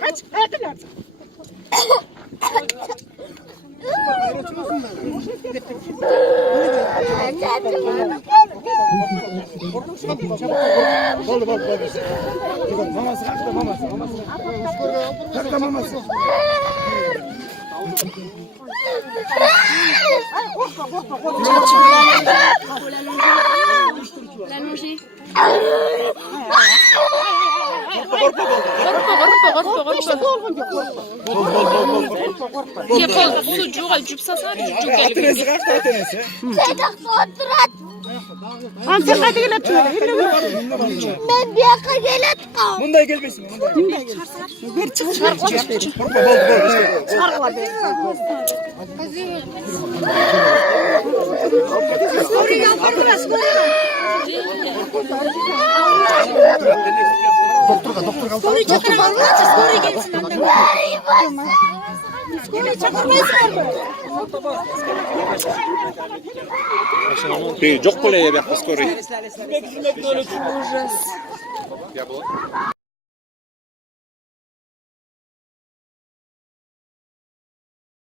Kaç, hadi lan. Maması kalktı, maması. Kalktı maması. Sucuk al cüpsa sadece sucuk geliyor. Atenesi kalktı atenesi. Anse hadi gel atıyor. Ben bir yaka gelet kal. Bunda gelmesin. Bir çık. Korkma bol. Skoru yapar skoru. Skoru çakır vallahi skoru gelsin anne. Skoru çakırmayız Çok kolay ya skori. Ужас.